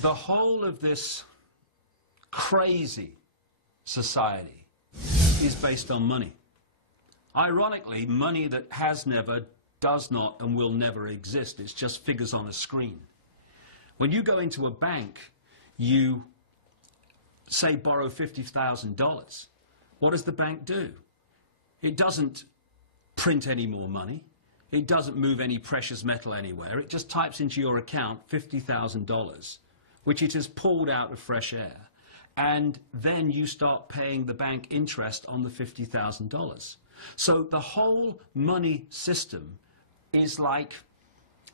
The whole of this crazy society is based on money. Ironically, money that has never, does not, and will never exist. It's just figures on a screen. When you go into a bank, you, say, borrow $50,000. What does the bank do? It doesn't print any more money. It doesn't move any precious metal anywhere. It just types into your account $50,000, which it has pulled out of fresh air. And then you start paying the bank interest on the $50,000. So the whole money system is like,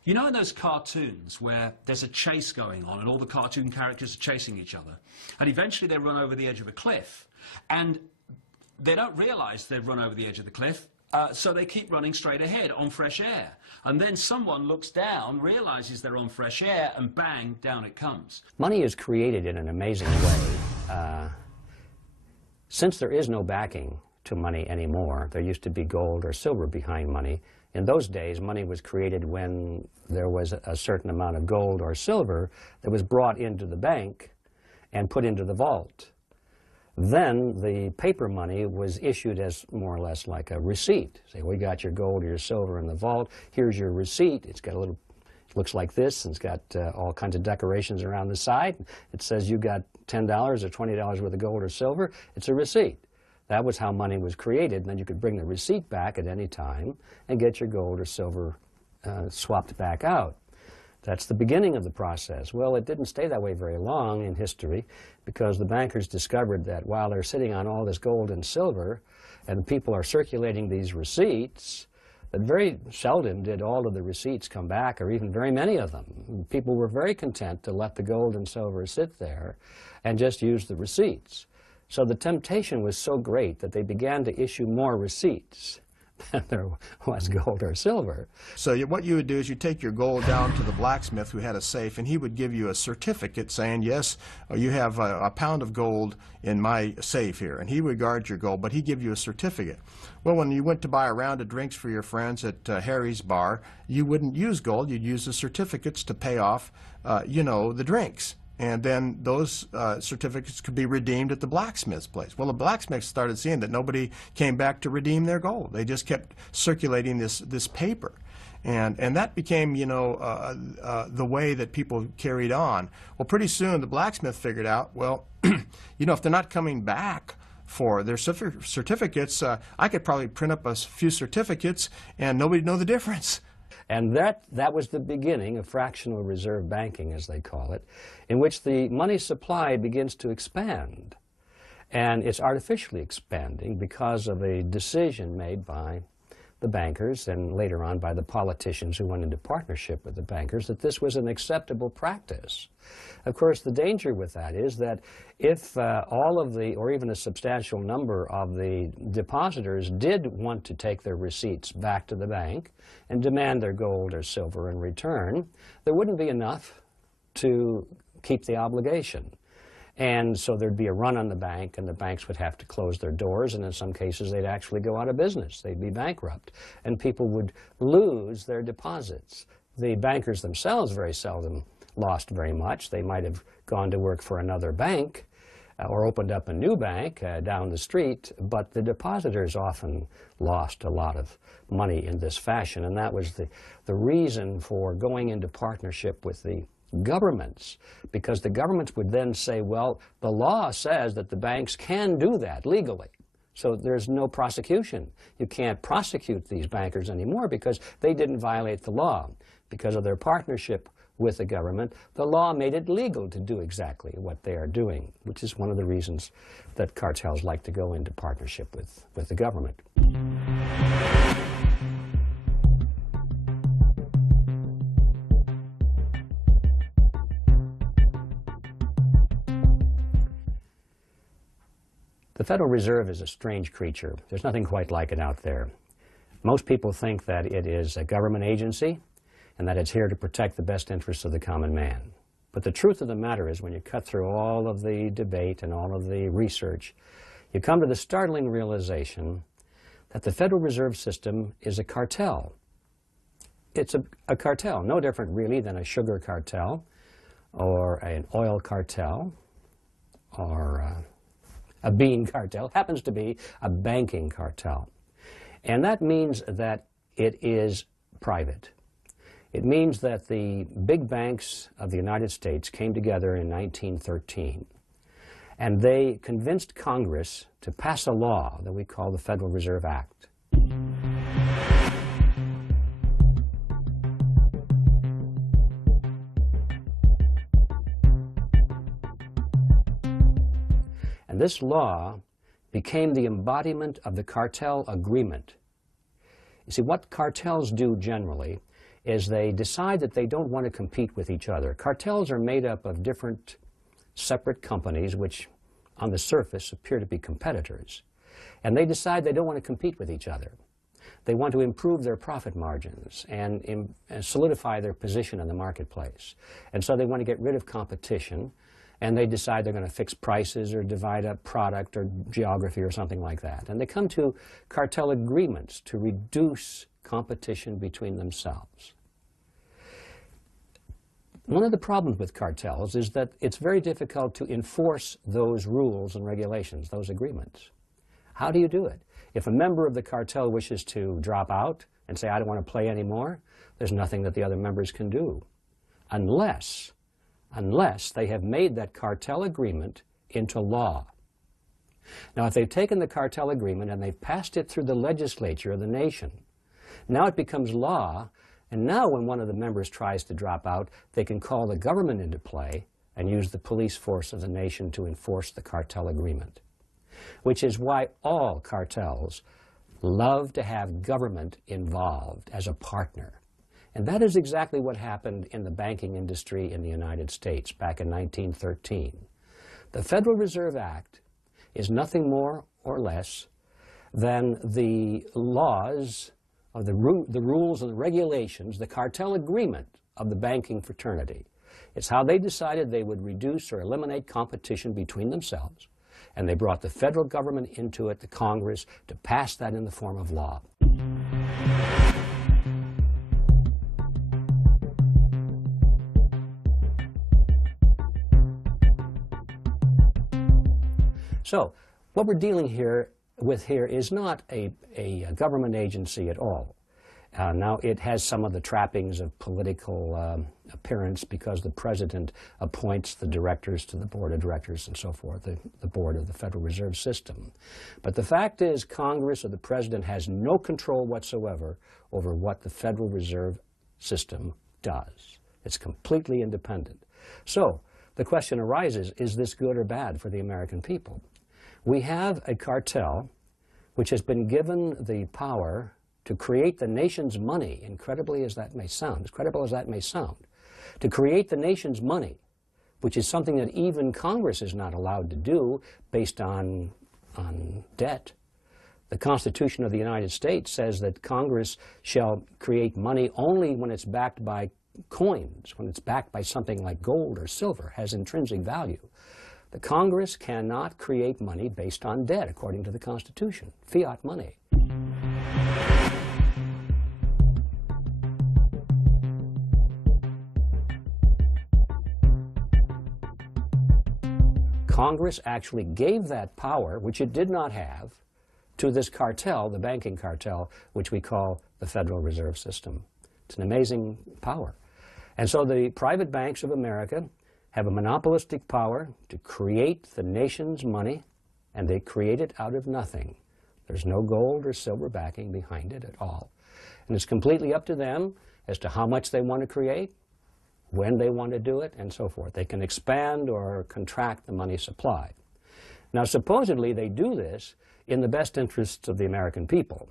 you know in those cartoons where there's a chase going on and all the cartoon characters are chasing each other, and eventually they run over the edge of a cliff, and they don't realize they've run over the edge of the cliff, so they keep running straight ahead on fresh air. And then someone looks down, realizes they're on fresh air, and bang, down it comes. Money is created in an amazing way. Since there is no backing to money anymore, there used to be gold or silver behind money. In those days, money was created when there was a certain amount of gold or silver that was brought into the bank and put into the vault. Then the paper money was issued as more or less like a receipt. Say, we got your gold or your silver in the vault, here's your receipt. It's got a little, it looks like this, and it's got all kinds of decorations around the side. It says you got $10 or $20 worth of gold or silver. It's a receipt. That was how money was created, and then you could bring the receipt back at any time and get your gold or silver swapped back out. That's the beginning of the process. Well, it didn't stay that way very long in history, because the bankers discovered that while they're sitting on all this gold and silver and people are circulating these receipts, that very seldom did all of the receipts come back, or even very many of them. People were very content to let the gold and silver sit there and just use the receipts. So the temptation was so great that they began to issue more receipts than there was gold or silver. So what you would do is you take your gold down to the blacksmith who had a safe, and he would give you a certificate saying, yes, you have a pound of gold in my safe here, and he would guard your gold, but he'd give you a certificate. Well, when you went to buy a round of drinks for your friends at Harry's bar, you wouldn't use gold, you'd use the certificates to pay off, you know, the drinks. And then those certificates could be redeemed at the blacksmith's place. Well, the blacksmith started seeing that nobody came back to redeem their gold. They just kept circulating this paper. And that became, you know, the way that people carried on. Well, pretty soon the blacksmith figured out, well, you know, if they're not coming back for their certificates, I could probably print up a few certificates and nobody'd know the difference. And that was the beginning of fractional reserve banking, as they call it, in which the money supply begins to expand. And it's artificially expanding because of a decision made by the bankers and later on by the politicians who went into partnership with the bankers that this was an acceptable practice. Of course, the danger with that is that if all of the, or even a substantial number of the depositors did want to take their receipts back to the bank and demand their gold or silver in return, there wouldn't be enough to keep the obligation. And so there'd be a run on the bank, and the banks would have to close their doors, and in some cases they'd actually go out of business. They'd be bankrupt, and people would lose their deposits. The bankers themselves very seldom lost very much. They might have gone to work for another bank or opened up a new bank down the street, but the depositors often lost a lot of money in this fashion, and that was the reason for going into partnership with the governments, because the governments would then say, well, the law says that the banks can do that legally, so there's no prosecution. You can't prosecute these bankers anymore because they didn't violate the law. Because of their partnership with the government, the law made it legal to do exactly what they are doing, which is one of the reasons that cartels like to go into partnership with the government. The Federal Reserve is a strange creature. There's nothing quite like it out there. Most people think that it is a government agency and that it's here to protect the best interests of the common man. But the truth of the matter is, when you cut through all of the debate and all of the research, you come to the startling realization that the Federal Reserve System is a cartel. It's a cartel, no different really than a sugar cartel or an oil cartel or a bean cartel, happens to be a banking cartel. And that means that it is private. It means that the big banks of the United States came together in 1913, and they convinced Congress to pass a law that we call the Federal Reserve Act. And this law became the embodiment of the cartel agreement. You see, what cartels do generally is they decide that they don't want to compete with each other. Cartels are made up of different separate companies which on the surface appear to be competitors. And they decide they don't want to compete with each other. They want to improve their profit margins and solidify their position in the marketplace. And so they want to get rid of competition, and they decide they're going to fix prices or divide up product or geography or something like that. And they come to cartel agreements to reduce competition between themselves. One of the problems with cartels is that it's very difficult to enforce those rules and regulations, those agreements. How do you do it? If a member of the cartel wishes to drop out and say, I don't want to play anymore, there's nothing that the other members can do unless they have made that cartel agreement into law. Now, if they've taken the cartel agreement and they've passed it through the legislature of the nation, now it becomes law, and now when one of the members tries to drop out, they can call the government into play and use the police force of the nation to enforce the cartel agreement, which is why all cartels love to have government involved as a partner. And that is exactly what happened in the banking industry in the United States back in 1913. The Federal Reserve Act is nothing more or less than the laws, or the rules and the regulations, the cartel agreement of the banking fraternity. It's how they decided they would reduce or eliminate competition between themselves. And they brought the federal government into it, the Congress, to pass that in the form of law. So, what we're dealing with here is not a government agency at all. Now, it has some of the trappings of political appearance because the president appoints the directors to the board of directors and so forth, the board of the Federal Reserve System. But the fact is, Congress or the president has no control whatsoever over what the Federal Reserve System does. It's completely independent. So, the question arises, is this good or bad for the American people? We have a cartel which has been given the power to create the nation's money, incredible as that may sound, to create the nation's money, which is something that even Congress is not allowed to do based on debt. The Constitution of the United States says that Congress shall create money only when it's backed by coins, when it's backed by something like gold or silver, has intrinsic value. The Congress cannot create money based on debt, according to the Constitution, fiat money. Congress actually gave that power, which it did not have, to this cartel, the banking cartel, which we call the Federal Reserve System. It's an amazing power. And so the private banks of America have a monopolistic power to create the nation's money, and they create it out of nothing. There's no gold or silver backing behind it at all. And it's completely up to them as to how much they want to create, when they want to do it, and so forth. They can expand or contract the money supply. Now, supposedly they do this in the best interests of the American people.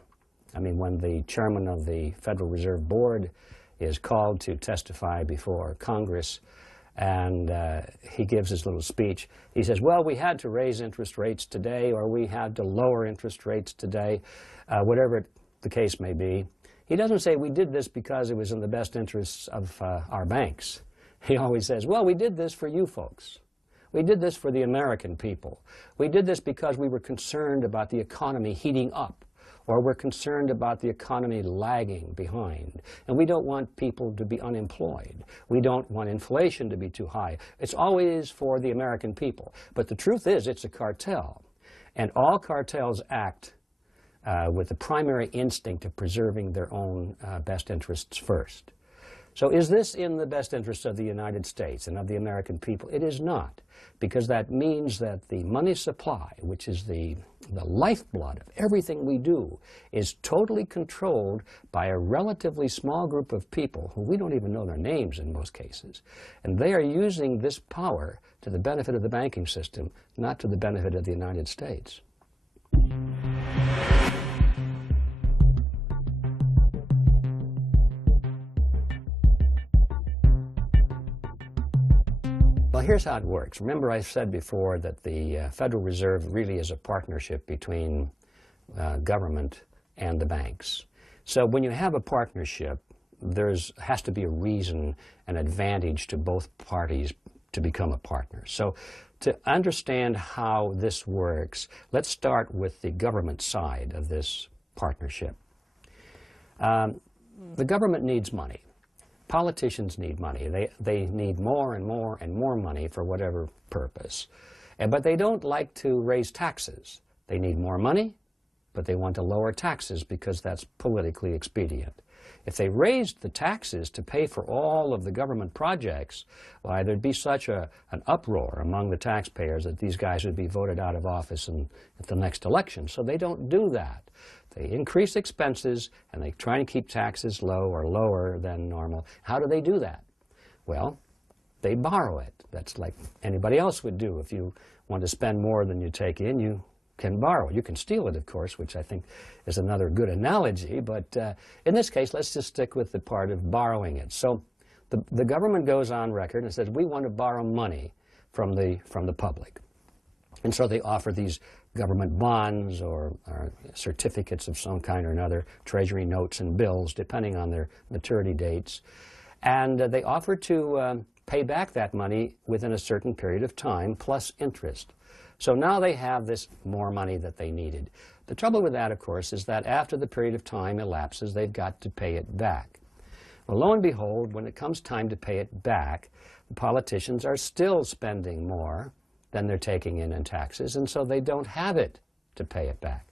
I mean, when the chairman of the Federal Reserve Board is called to testify before Congress, and he gives his little speech. He says, well, we had to raise interest rates today, or we had to lower interest rates today, whatever the case may be. He doesn't say we did this because it was in the best interests of our banks. He always says, well, we did this for you folks. We did this for the American people. We did this because we were concerned about the economy heating up, or we're concerned about the economy lagging behind, and we don't want people to be unemployed. We don't want inflation to be too high. It's always for the American people. But the truth is, it's a cartel, and all cartels act with the primary instinct of preserving their own best interests first. So is this in the best interest of the United States and of the American people? It is not, because that means that the money supply, which is the lifeblood of everything we do, is totally controlled by a relatively small group of people who we don't even know their names in most cases. And they are using this power to the benefit of the banking system, not to the benefit of the United States. Well, here's how it works. Remember, I said before that the Federal Reserve really is a partnership between government and the banks. So when you have a partnership, there has to be a reason, an advantage to both parties to become a partner. So to understand how this works, let's start with the government side of this partnership. The government needs money. Politicians need money. They need more and more and more money for whatever purpose. But they don't like to raise taxes. They need more money, but they want to lower taxes because that's politically expedient. If they raised the taxes to pay for all of the government projects, why, there'd be such an uproar among the taxpayers that these guys would be voted out of office at the next election. So they don't do that. They increase expenses, and they try to keep taxes low or lower than normal. How do they do that? Well, they borrow it. That's like anybody else would do. If you want to spend more than you take in, you can borrow. You can steal it, of course, which I think is another good analogy. But in this case, let's just stick with the part of borrowing it. So the government goes on record and says, we want to borrow money from the public. And so they offer these government bonds or certificates of some kind or another, treasury notes and bills, depending on their maturity dates. And they offer to pay back that money within a certain period of time, plus interest. So now they have this more money that they needed. The trouble with that, of course, is that after the period of time elapses, they've got to pay it back. Well, lo and behold, when it comes time to pay it back, the politicians are still spending more than they're taking in taxes, and so they don't have it to pay it back.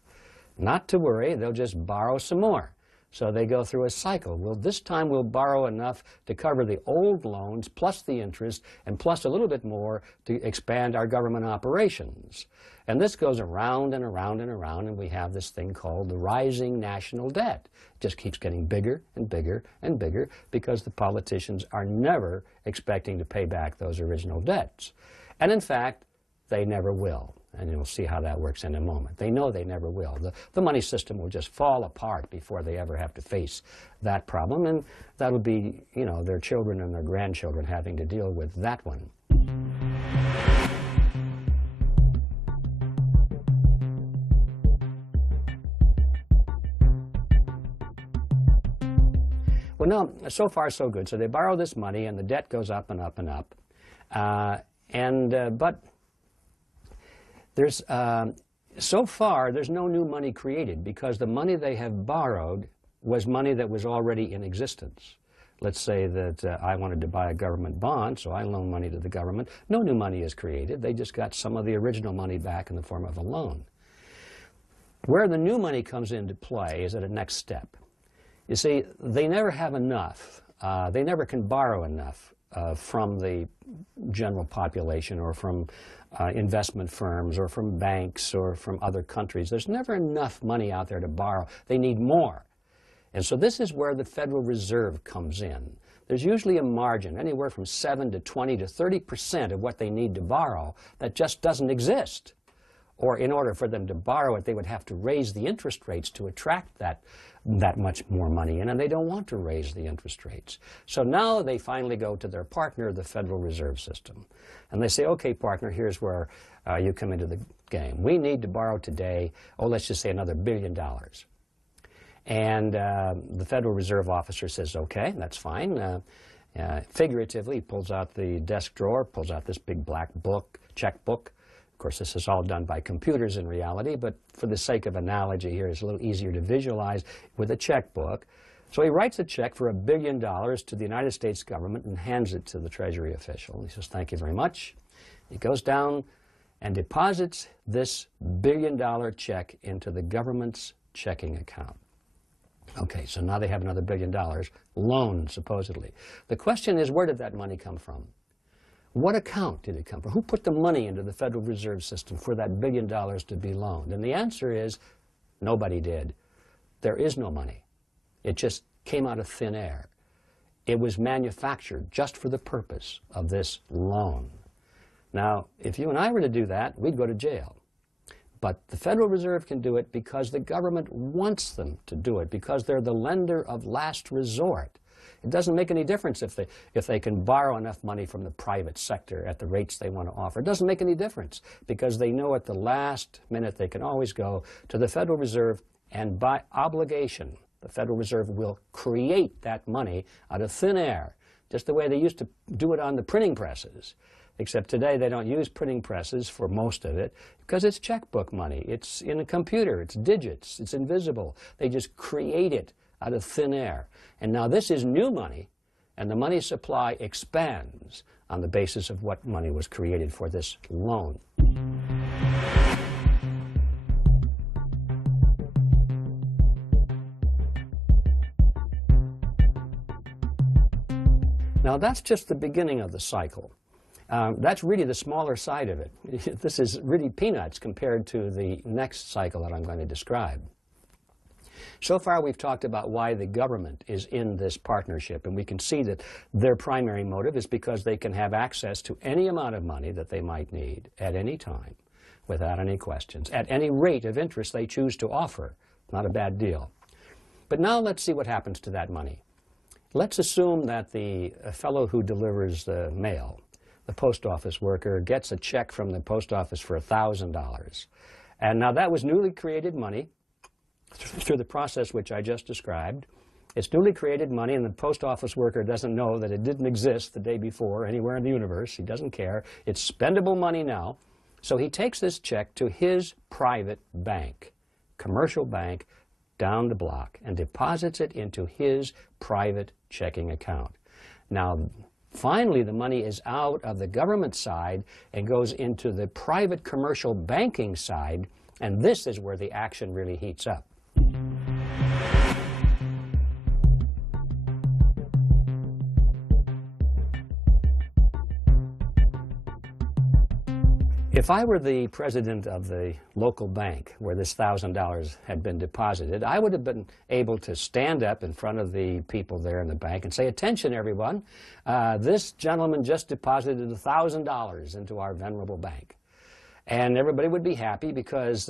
Not to worry, they'll just borrow some more. So they go through a cycle. Well, this time we'll borrow enough to cover the old loans plus the interest and plus a little bit more to expand our government operations. And this goes around and around and around, and we have this thing called the rising national debt. It just keeps getting bigger and bigger and bigger because the politicians are never expecting to pay back those original debts. And in fact, they never will. And you'll see how that works in a moment. They know they never will. The money system will just fall apart before they ever have to face that problem. And that'll be, you know, their children and their grandchildren having to deal with that one. Well, no, so far so good. So they borrow this money and the debt goes up and up and up. But there's, so far, there's no new money created because the money they have borrowed was money that was already in existence. Let's say that I wanted to buy a government bond, so I loan money to the government. No new money is created. They just got some of the original money back in the form of a loan. Where the new money comes into play is at a next step. You see, they never have enough. They never can borrow enough from the general population or from investment firms or from banks or from other countries. There's never enough money out there to borrow. They need more. And so this is where the Federal Reserve comes in. There's usually a margin, anywhere from 7 to 20 to 30% of what they need to borrow that just doesn't exist. Or in order for them to borrow it, they would have to raise the interest rates to attract that much more money in, and they don't want to raise the interest rates. So now they finally go to their partner, the Federal Reserve System. And they say, okay, partner, here's where you come into the game. We need to borrow today, let's just say another $1 billion. And the Federal Reserve officer says, okay, that's fine. Figuratively, he pulls out the desk drawer, pulls out this big black book, checkbook, course, this is all done by computers in reality, but for the sake of analogy here, it's a little easier to visualize with a checkbook. So he writes a check for $1 billion to the United States government and hands it to the Treasury official. He says, "Thank you very much." He goes down and deposits this $1 billion check into the government's checking account. Okay, so now they have another $1 billion loaned, supposedly. The question is, where did that money come from? What account did it come from? Who put the money into the Federal Reserve System for that $1 billion to be loaned? And the answer is, nobody did. There is no money. It just came out of thin air. It was manufactured just for the purpose of this loan. Now, if you and I were to do that, we'd go to jail. But the Federal Reserve can do it because the government wants them to do it, because they're the lender of last resort. It doesn't make any difference if they can borrow enough money from the private sector at the rates they want to offer. It doesn't make any difference, because they know at the last minute they can always go to the Federal Reserve, and by obligation, the Federal Reserve will create that money out of thin air, just the way they used to do it on the printing presses. Except today they don't use printing presses for most of it because it's checkbook money. It's in a computer. It's digits. It's invisible. They just create it out of thin air. And now this is new money, and the money supply expands on the basis of what money was created for this loan. Now that's just the beginning of the cycle. That's really the smaller side of it. This is really peanuts compared to the next cycle that I'm going to describe. So far we've talked about why the government is in this partnership, and we can see that their primary motive is because they can have access to any amount of money that they might need at any time without any questions, at any rate of interest they choose to offer. Not a bad deal. But now let's see what happens to that money. Let's assume that the fellow who delivers the mail, the post office worker, gets a check from the post office for $1,000. And now that was newly created money through the process which I just described. It's newly created money, and the post office worker doesn't know that it didn't exist the day before anywhere in the universe. He doesn't care. It's spendable money now. So he takes this check to his private bank, commercial bank, down the block, and deposits it into his private checking account. Now, finally, the money is out of the government side and goes into the private commercial banking side, and this is where the action really heats up. If I were the president of the local bank where this $1,000 had been deposited, I would have been able to stand up in front of the people there in the bank and say, "Attention, everyone, this gentleman just deposited $1,000 into our venerable bank." And everybody would be happy because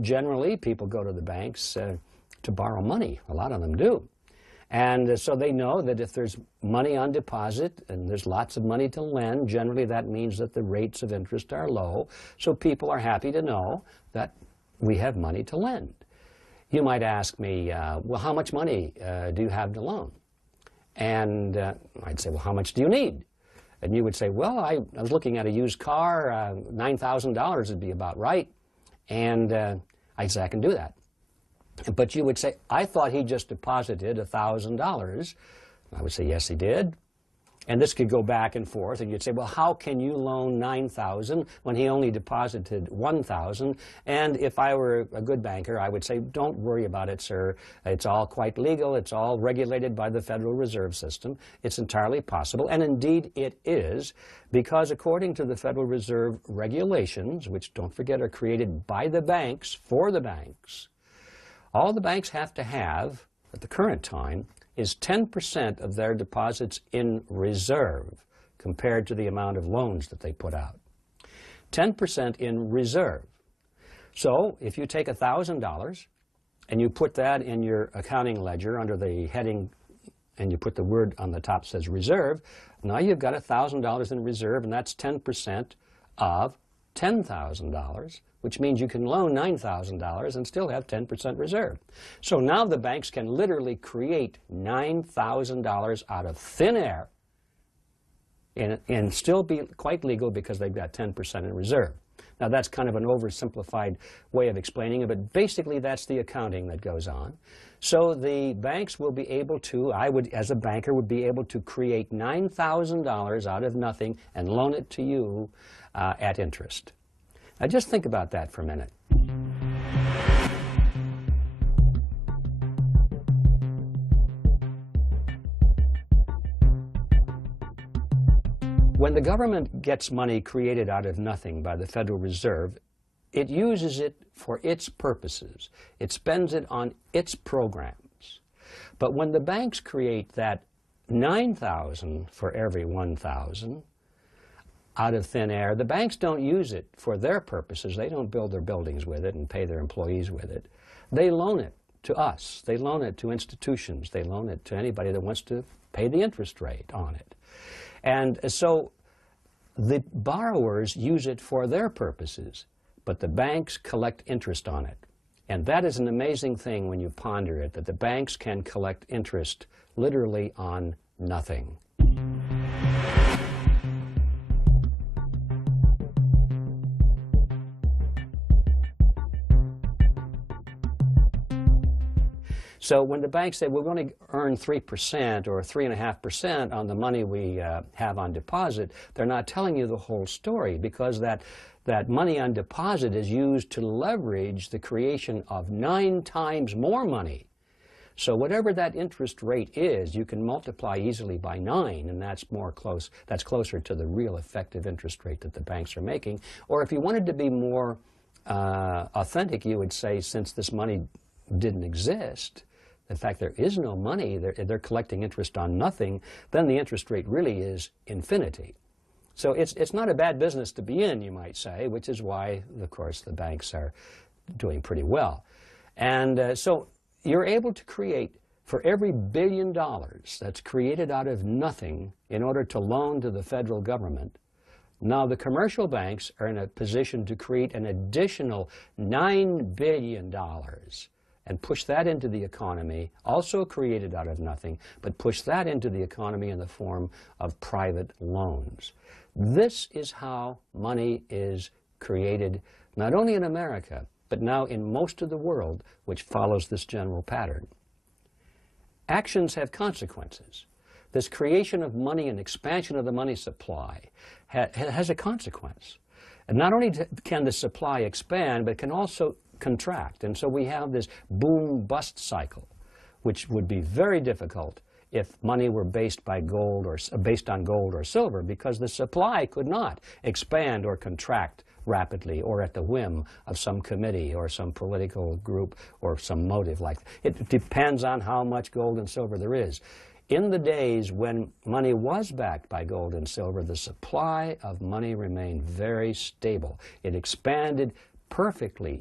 generally people go to the banks to borrow money. A lot of them do. And so they know that if there's money on deposit and there's lots of money to lend, generally that means that the rates of interest are low. So people are happy to know that we have money to lend. You might ask me, well, how much money do you have to loan? And I'd say, well, how much do you need? And you would say, well, I was looking at a used car, $9,000 would be about right. And I'd say, I can do that. But you would say, I thought he just deposited $1,000. I would say, yes, he did. And this could go back and forth, and you'd say, well, how can you loan $9,000 when he only deposited $1,000? And if I were a good banker, I would say, don't worry about it, sir. It's all quite legal. It's all regulated by the Federal Reserve System. It's entirely possible, and indeed it is, because according to the Federal Reserve regulations, which, don't forget, are created by the banks for the banks, all the banks have to have, at the current time, is 10% of their deposits in reserve compared to the amount of loans that they put out. 10% in reserve. So if you take $1,000 and you put that in your accounting ledger under the heading, and you put the word on the top that says reserve, now you've got $1,000 in reserve, and that's 10% of $10,000, which means you can loan $9,000 and still have 10% reserve. So now the banks can literally create $9,000 out of thin air and still be quite legal because they've got 10% in reserve. Now, that's kind of an oversimplified way of explaining it, but basically that's the accounting that goes on. So the banks will be able to, I would, as a banker, would be able to create $9,000 out of nothing and loan it to you at interest. Now, just think about that for a minute. When the government gets money created out of nothing by the Federal Reserve, it uses it for its purposes. It spends it on its programs. But when the banks create that 9,000 for every 1,000 out of thin air, the banks don't use it for their purposes. They don't build their buildings with it and pay their employees with it. They loan it to us. They loan it to institutions. They loan it to anybody that wants to pay the interest rate on it. And so the borrowers use it for their purposes, but the banks collect interest on it. And that is an amazing thing when you ponder it, that the banks can collect interest literally on nothing. So when the banks say we're going to earn 3% or 3.5% on the money we have on deposit, they're not telling you the whole story, because that money on deposit is used to leverage the creation of 9 times more money. So whatever that interest rate is, you can multiply easily by 9, and that's closer to the real effective interest rate that the banks are making. Or if you wanted to be more authentic, you would say, since this money didn't exist, in fact, there is no money, they're collecting interest on nothing, then the interest rate really is infinity. So it's not a bad business to be in, you might say, which is why, of course, the banks are doing pretty well. And so you're able to create, for every $1 billion that's created out of nothing in order to loan to the federal government, now the commercial banks are in a position to create an additional $9 billion and push that into the economy, also created out of nothing, but push that into the economy in the form of private loans. This is how money is created, not only in America, but now in most of the world, which follows this general pattern. Actions have consequences. This creation of money and expansion of the money supply has a consequence. And not only can the supply expand, but it can also contract. And so we have this boom-bust cycle, which would be very difficult if money were based on gold or silver, because the supply could not expand or contract rapidly or at the whim of some committee or some political group or some motive like that. It depends on how much gold and silver there is. In the days when money was backed by gold and silver, the supply of money remained very stable. It expanded perfectly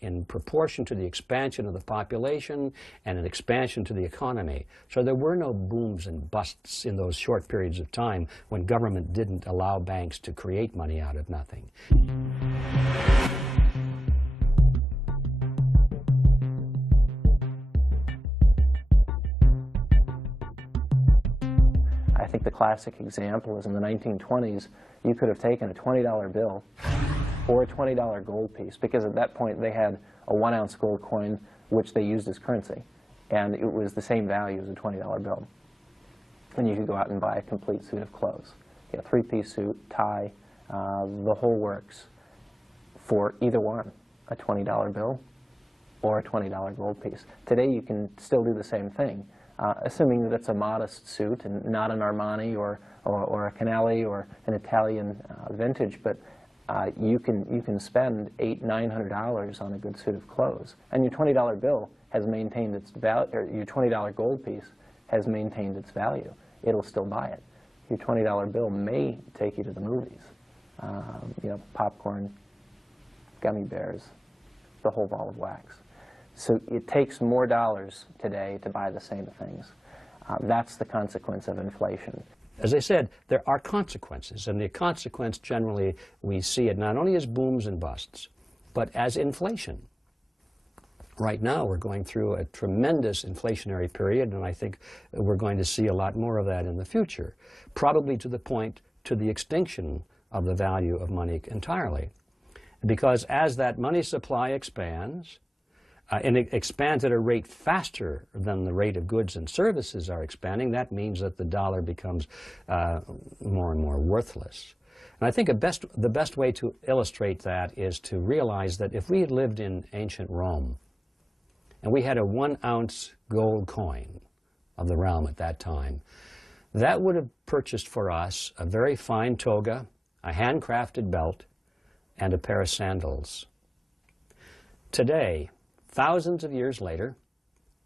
in proportion to the expansion of the population and an expansion to the economy. So there were no booms and busts in those short periods of time when government didn't allow banks to create money out of nothing. I think the classic example is in the 1920s, you could have taken a $20 bill or a $20 gold piece, because at that point they had a 1-ounce gold coin which they used as currency, and it was the same value as a $20 bill. And you could go out and buy a complete suit of clothes, a 3-piece suit, tie, the whole works, for either one, a $20 bill or a $20 gold piece. Today you can still do the same thing, assuming that it's a modest suit and not an Armani or a Canali or an Italian vintage, but you can spend $800–900 on a good suit of clothes, and your $20 bill has maintained its value, or your $20 gold piece has maintained its value. It'll still buy it. Your $20 bill may take you to the movies, popcorn, gummy bears, the whole ball of wax. So it takes more dollars today to buy the same things. That's the consequence of inflation. As I said, there are consequences, and the consequence generally, we see it not only as booms and busts, but as inflation. Right now we're going through a tremendous inflationary period, and I think we're going to see a lot more of that in the future, probably to the point to the extinction of the value of money entirely. Because as that money supply expands, and it expands at a rate faster than the rate of goods and services are expanding, that means that the dollar becomes more and more worthless. And I think the best way to illustrate that is to realize that if we had lived in ancient Rome and we had a 1-ounce gold coin of the realm at that time, that would have purchased for us a very fine toga, a handcrafted belt, and a pair of sandals. Today, thousands of years later,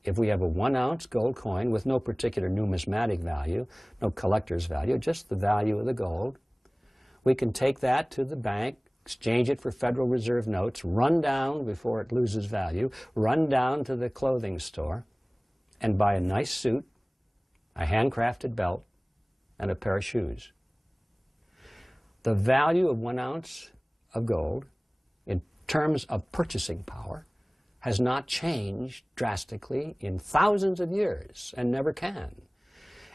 if we have a 1-ounce gold coin with no particular numismatic value, no collector's value, just the value of the gold, we can take that to the bank, exchange it for Federal Reserve notes, run down before it loses value, run down to the clothing store, and buy a nice suit, a handcrafted belt, and a pair of shoes. The value of 1 ounce of gold, in terms of purchasing power, has not changed drastically in thousands of years, and never can.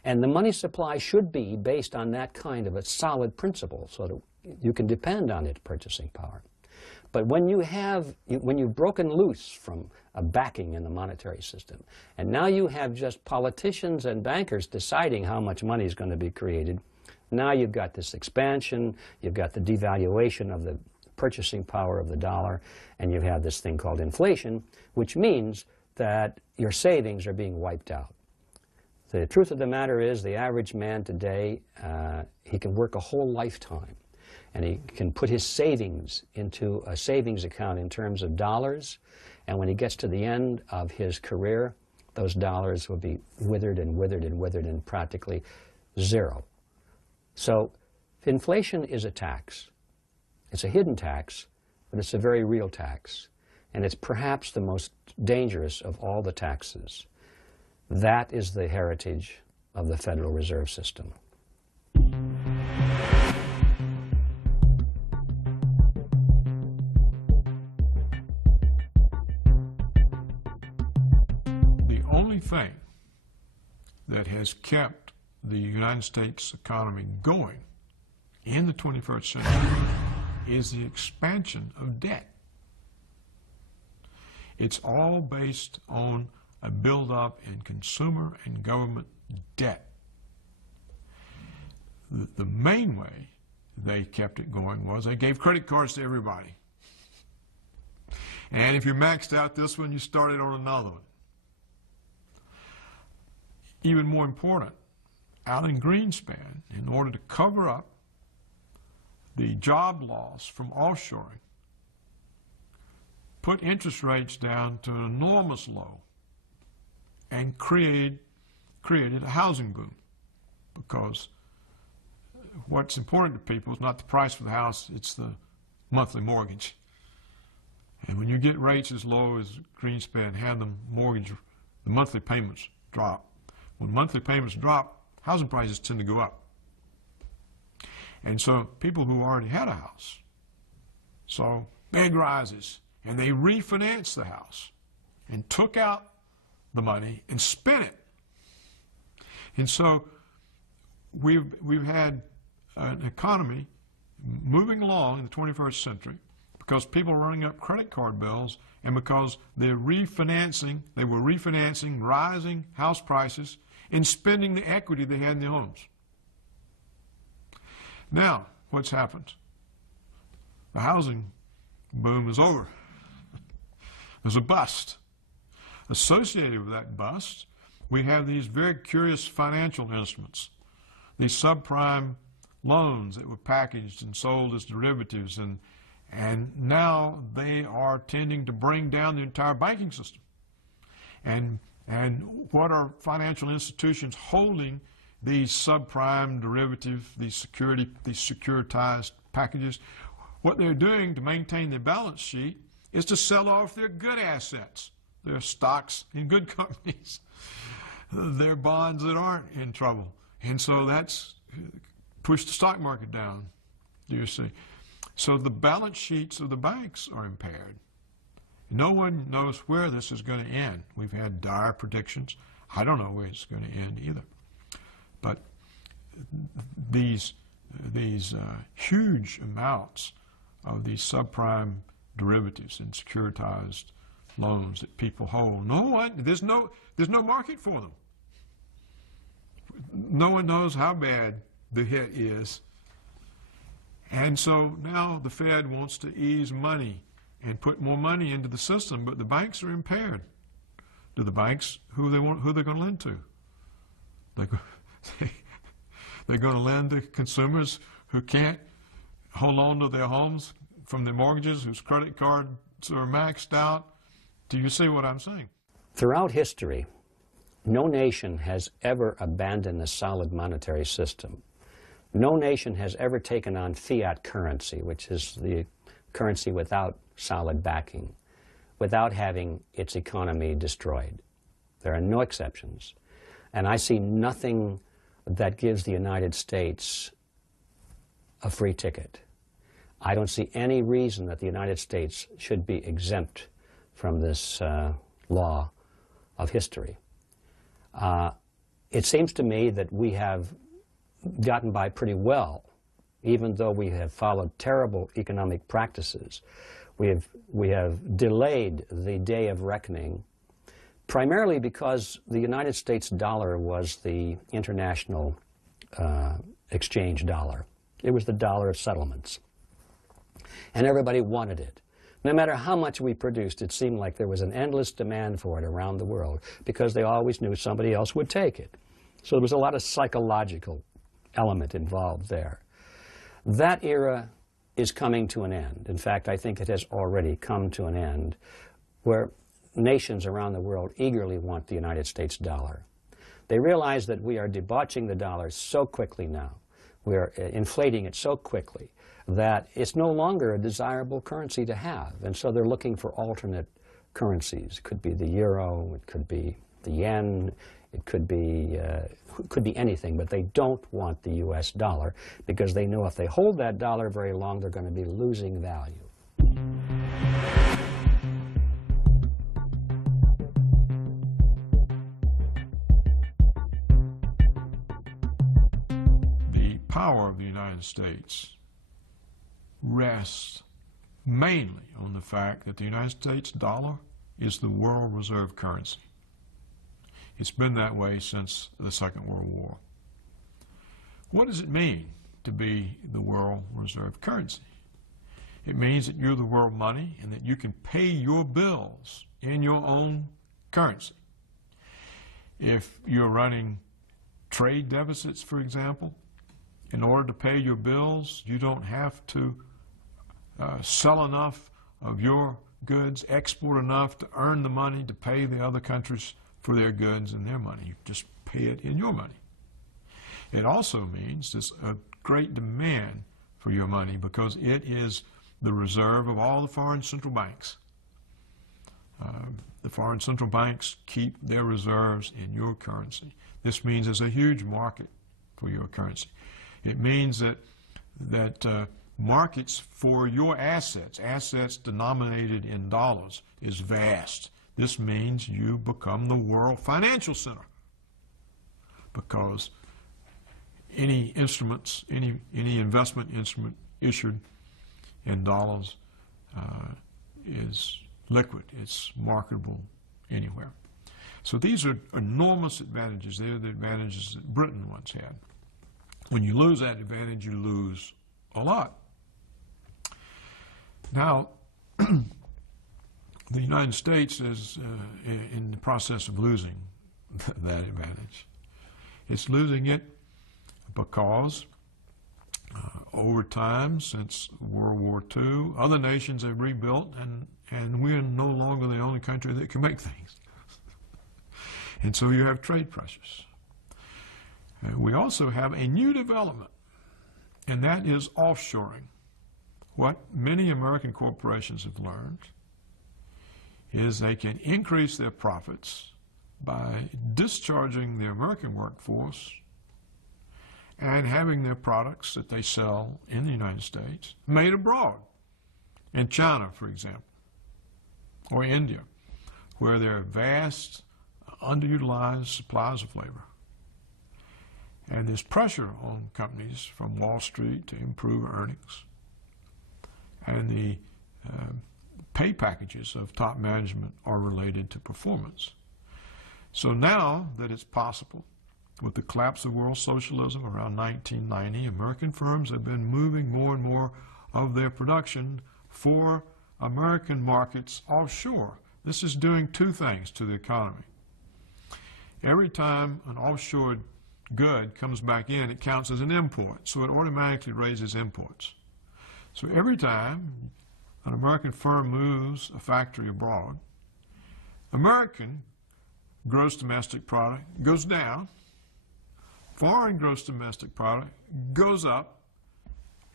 And the money supply should be based on that kind of a solid principle so that you can depend on its purchasing power. But when you've broken loose from a backing in the monetary system, and now you have just politicians and bankers deciding how much money is going to be created, now you've got this expansion, you've got the devaluation of the purchasing power of the dollar, and you have this thing called inflation, which means that your savings are being wiped out. The truth of the matter is the average man today, he can work a whole lifetime, and he can put his savings into a savings account in terms of dollars, and when he gets to the end of his career, those dollars will be withered and withered and withered and practically zero. So inflation is a tax. It's a hidden tax, but it's a very real tax, and it's perhaps the most dangerous of all the taxes. That is the heritage of the Federal Reserve System. The only thing that has kept the United States economy going in the 21st century is the expansion of debt. It's all based on a buildup in consumer and government debt. The main way they kept it going was they gave credit cards to everybody. And if you maxed out this one, you started on another one. Even more important, out in Greenspan, in order to cover up the job loss from offshoring, put interest rates down to an enormous low, and created a housing boom. Because what's important to people is not the price for the house, it's the monthly mortgage. And when you get rates as low as Greenspan had them, mortgage, the monthly payments drop. When monthly payments drop, housing prices tend to go up. And so people who already had a house saw big rises, and they refinanced the house and took out the money and spent it. And so we've had an economy moving along in the 21st century because people are running up credit card bills, and because they were refinancing rising house prices and spending the equity they had in their homes. Now, what's happened? The housing boom is over. There's a bust. Associated with that bust, we have these very curious financial instruments, these subprime loans that were packaged and sold as derivatives, and now they are tending to bring down the entire banking system. And what are financial institutions holding these subprime derivative, these securitized packages? What they're doing to maintain their balance sheet is to sell off their good assets, their stocks in good companies, their bonds that aren't in trouble. And so that's pushed the stock market down, do you see? So the balance sheets of the banks are impaired. No one knows where this is going to end. We've had dire predictions. I don't know where it's going to end either. But these huge amounts of these subprime derivatives and securitized loans that people hold. There's no market for them. No one knows how bad the hit is. And so now the Fed wants to ease money and put more money into the system, but the banks are impaired. Do the banks, who they're going to lend to? They're going to lend to consumers who can't hold on to their homes from their mortgages, whose credit cards are maxed out. Do you see what I'm saying? Throughout history, no nation has ever abandoned a solid monetary system. No nation has ever taken on fiat currency, which is the currency without solid backing, without having its economy destroyed. There are no exceptions. And I see nothing that gives the United States a free ticket. I don't see any reason that the United States should be exempt from this law of history. It seems to me that we have gotten by pretty well, even though we have followed terrible economic practices. We have delayed the day of reckoning, primarily because the United States dollar was the international exchange dollar. It was the dollar of settlements. And everybody wanted it. No matter how much we produced, it seemed like there was an endless demand for it around the world because they always knew somebody else would take it. So there was a lot of psychological element involved there. That era is coming to an end. In fact, I think it has already come to an end, where nations around the world eagerly want the United States dollar. They realize that we are debauching the dollar so quickly now. We are inflating it so quickly that it's no longer a desirable currency to have. And so they're looking for alternate currencies. It could be the euro, it could be the yen, it could be anything, but they don't want the U.S. dollar because they know if they hold that dollar very long, they're going to be losing value. The power of the United States rests mainly on the fact that the United States dollar is the world reserve currency. It's been that way since the Second World War. What does it mean to be the world reserve currency? It means that you're the world money and that you can pay your bills in your own currency. If you're running trade deficits, for example, in order to pay your bills, you don't have to sell enough of your goods, export enough to earn the money to pay the other countries for their goods and their money. You just pay it in your money. It also means there's a great demand for your money because it is the reserve of all the foreign central banks. The foreign central banks keep their reserves in your currency. This means there's a huge market for your currency. It means that markets for your assets denominated in dollars, is vast. This means you become the world financial center because any instruments, any investment instrument issued in dollars is liquid. It's marketable anywhere. So these are enormous advantages. They're the advantages that Britain once had. When you lose that advantage, you lose a lot. Now, the United States is in the process of losing that advantage. It's losing it because over time, since World War II, other nations have rebuilt, and we're no longer the only country that can make things. And so you have trade pressures. We also have a new development, and that is offshoring. What many American corporations have learned is they can increase their profits by discharging the American workforce and having their products that they sell in the United States made abroad, in China, for example, or India, where there are vast, underutilized supplies of labor. And there's pressure on companies from Wall Street to improve earnings. and the pay packages of top management are related to performance. So now that it's possible, with the collapse of world socialism around 1990, American firms have been moving more and more of their production for American markets offshore. This is doing two things to the economy. Every time an offshore good comes back in, it counts as an import, so it automatically raises imports. So every time an American firm moves a factory abroad, American gross domestic product goes down, foreign gross domestic product goes up,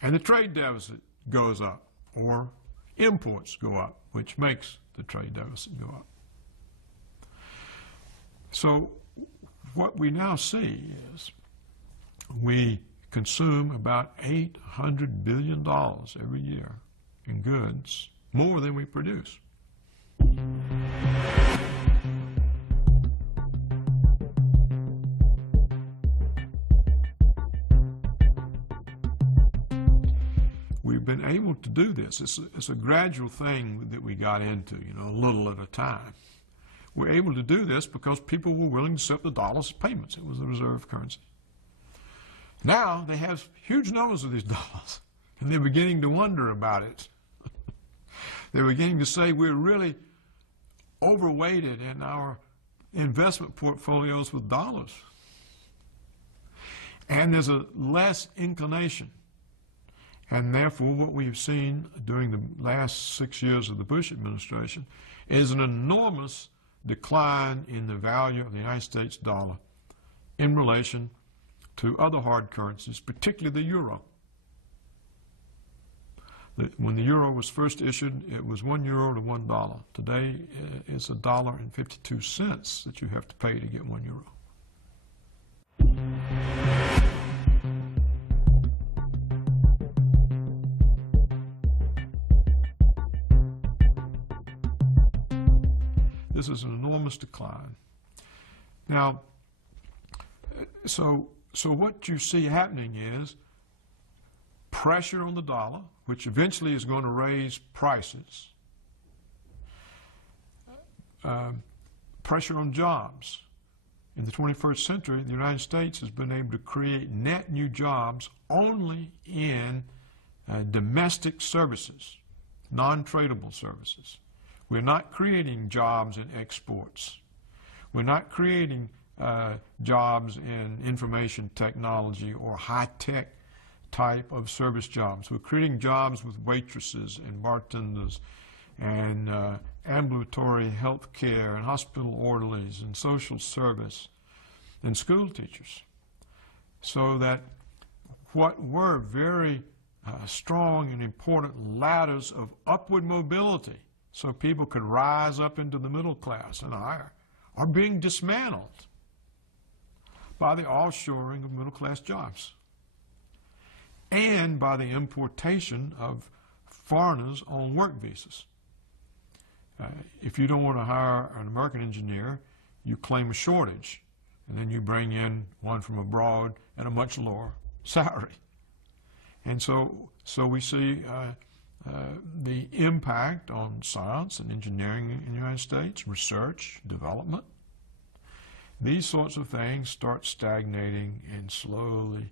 and the trade deficit goes up, or imports go up, which makes the trade deficit go up. So what we now see is we consume about $800 billion every year in goods, more than we produce. We've been able to do this. It's a gradual thing that we got into, a little at a time. We're able to do this because people were willing to accept the dollars as payments. It was the reserve currency. Now they have huge numbers of these dollars, and they're beginning to wonder about it. They're beginning to say we're really overweighted in our investment portfolios with dollars. And there's a less inclination. And therefore, what we've seen during the last 6 years of the Bush administration is an enormous decline in the value of the United States dollar in relation to other hard currencies, particularly the euro. When the euro was first issued, it was €1 to $1. Today, it's $1.52 that you have to pay to get €1. This is an enormous decline. Now, so what you see happening is pressure on the dollar, which eventually is going to raise prices, pressure on jobs. In the 21st century, the United States has been able to create net new jobs only in domestic services, non-tradable services. We're not creating jobs in exports. We're not creating jobs in information technology or high-tech type of service jobs. We're creating jobs with waitresses and bartenders and ambulatory health care and hospital orderlies and social service and school teachers. So that what were very strong and important ladders of upward mobility so people could rise up into the middle class and higher are being dismantled by the offshoring of middle class jobs and by the importation of foreigners on work visas. If you don't want to hire an American engineer, you claim a shortage, and then you bring in one from abroad at a much lower salary. And so we see the impact on science and engineering in the United States, research, development. These sorts of things start stagnating and slowly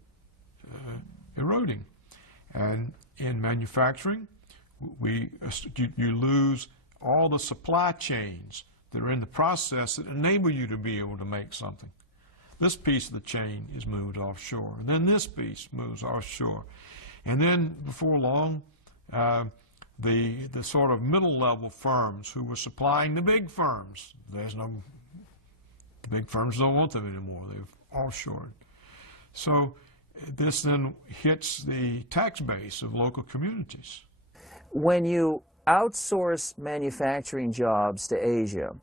eroding. And in manufacturing, you lose all the supply chains that are in the process that enable you to be able to make something. This piece of the chain is moved offshore, and then this piece moves offshore. And then before long, the sort of middle-level firms who were supplying the big firms, the big firms don't want them anymore. They've offshored. So this then hits the tax base of local communities. When you outsource manufacturing jobs to Asia,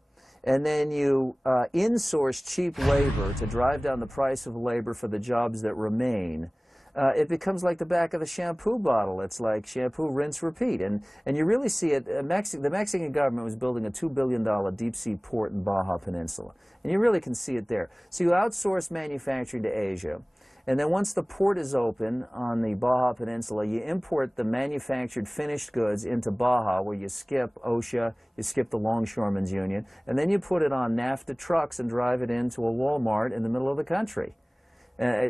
and then you insource cheap labor to drive down the price of labor for the jobs that remain, it becomes like the back of the shampoo bottle. It's like shampoo, rinse, repeat. And you really see it. The Mexican government was building a $2 billion deep-sea port in Baja Peninsula. And you really can see it there. So you outsource manufacturing to Asia. And then once the port is open on the Baja Peninsula, you import the manufactured finished goods into Baja, where you skip OSHA, you skip the Longshoremen's Union, and then you put it on NAFTA trucks and drive it into a Walmart in the middle of the country.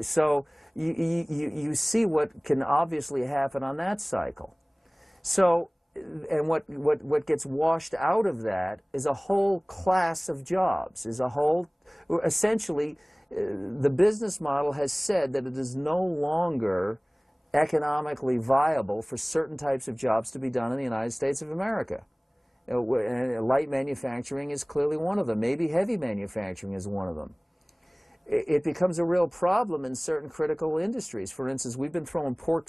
So you see what can obviously happen on that cycle. So, and what gets washed out of that is a whole class of jobs, is a whole, essentially, the business model has said that it is no longer economically viable for certain types of jobs to be done in the United States of America. Light manufacturing is clearly one of them. Maybe heavy manufacturing is one of them. It becomes a real problem in certain critical industries. For instance, we've been throwing pork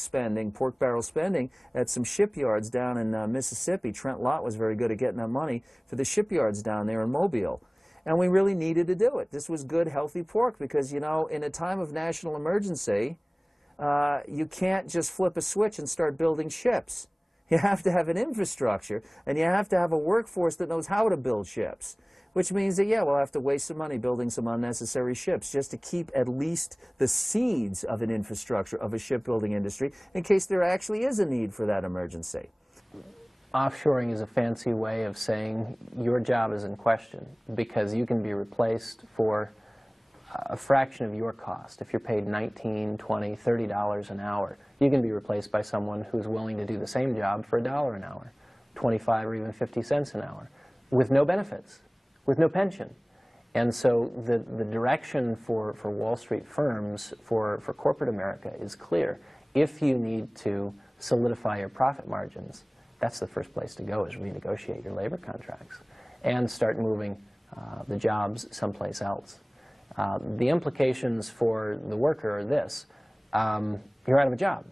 barrel spending at some shipyards down in Mississippi. Trent Lott was very good at getting that money for the shipyards down there in Mobile. And we really needed to do it. This was good, healthy pork because, you know, in a time of national emergency, you can't just flip a switch and start building ships. You have to have an infrastructure, and you have to have a workforce that knows how to build ships, which means that, yeah, we'll have to waste some money building some unnecessary ships just to keep at least the seeds of an infrastructure of a shipbuilding industry in case there actually is a need for that emergency. Offshoring is a fancy way of saying your job is in question because you can be replaced for a fraction of your cost. If you're paid $19, $20, $30 an hour, you can be replaced by someone who's willing to do the same job for $1 an hour, 25 or even 50 cents an hour, with no benefits, with no pension. And so the direction for Wall Street firms, for corporate America, is clear. If you need to solidify your profit margins, that's the first place to go, is renegotiate your labor contracts and start moving the jobs someplace else. The implications for the worker are this. You're out of a job.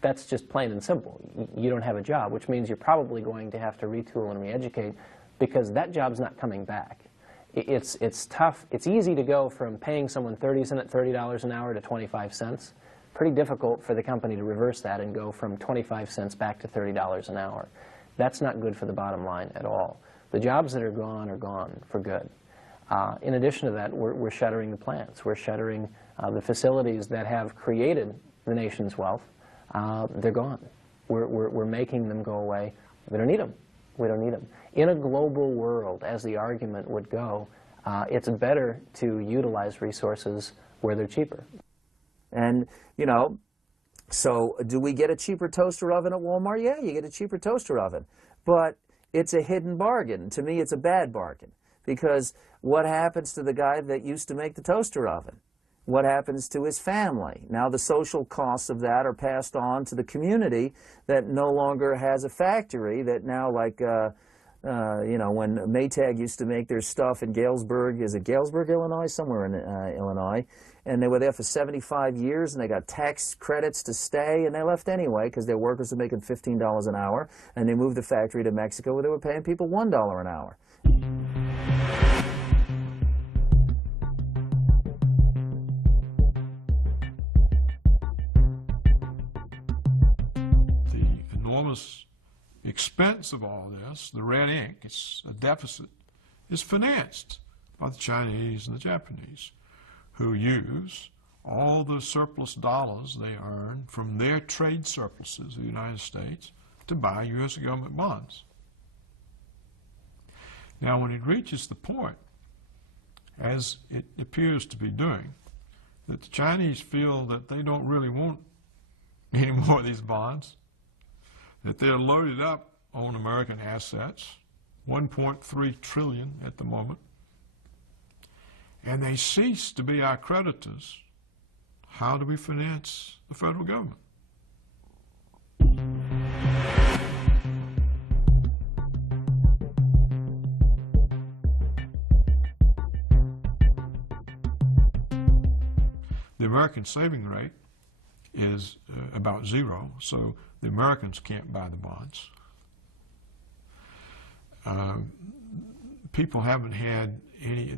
That's just plain and simple. You don't have a job, which means you're probably going to have to retool and re-educate because that job's not coming back. It's tough. It's easy to go from paying someone $30 an hour to 25 cents. Pretty difficult for the company to reverse that and go from 25 cents back to $30 an hour. That's not good for the bottom line at all. The jobs that are gone for good. In addition to that, we're shuttering the plants. We're shuttering the facilities that have created the nation's wealth. They're gone. We're making them go away. We don't need them. We don't need them. In a global world, as the argument would go, it's better to utilize resources where they're cheaper. And, you know, so do we get a cheaper toaster oven at Walmart? Yeah, you get a cheaper toaster oven. But it's a hidden bargain. To me, it's a bad bargain. Because what happens to the guy that used to make the toaster oven? What happens to his family? Now the social costs of that are passed on to the community that no longer has a factory, that now, like, you know, when Maytag used to make their stuff in Galesburg, is it Galesburg, Illinois? Somewhere in Illinois. And they were there for 75 years, and they got tax credits to stay, and they left anyway because their workers were making $15 an hour, and they moved the factory to Mexico where they were paying people $1 an hour. The enormous expense of all this, the red ink, it's a deficit, is financed by the Chinese and the Japanese, who use all the surplus dollars they earn from their trade surpluses of the United States to buy U.S. government bonds. Now, when it reaches the point, as it appears to be doing, that the Chinese feel that they don't really want any more of these bonds, that they're loaded up on American assets, 1.3 trillion at the moment, and they cease to be our creditors, how do we finance the federal government? The American saving rate is about 0, so the Americans can't buy the bonds. People haven't had any,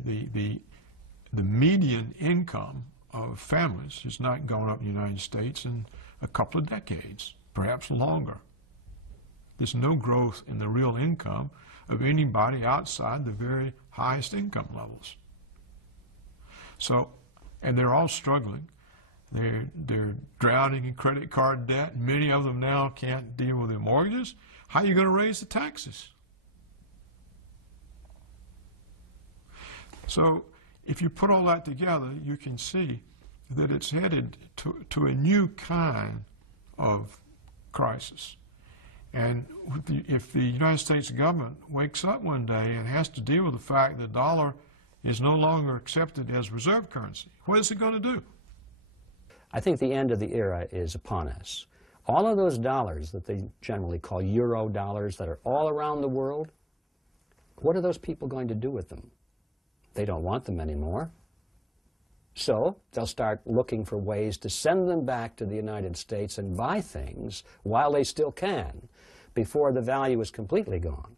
the median income of families has not gone up in the United States in a couple of decades, perhaps longer. There's no growth in the real income of anybody outside the very highest income levels. So, and they're all struggling. They're drowning in credit card debt. Many of them now can't deal with their mortgages. How are you going to raise the taxes? So if you put all that together, you can see that it's headed to a new kind of crisis. And if the United States government wakes up one day and has to deal with the fact that the dollar is no longer accepted as reserve currency, what is it going to do? I think the end of the era is upon us. All of those dollars that they generally call euro dollars that are all around the world, what are those people going to do with them? They don't want them anymore. So they'll start looking for ways to send them back to the United States and buy things while they still can, before the value is completely gone.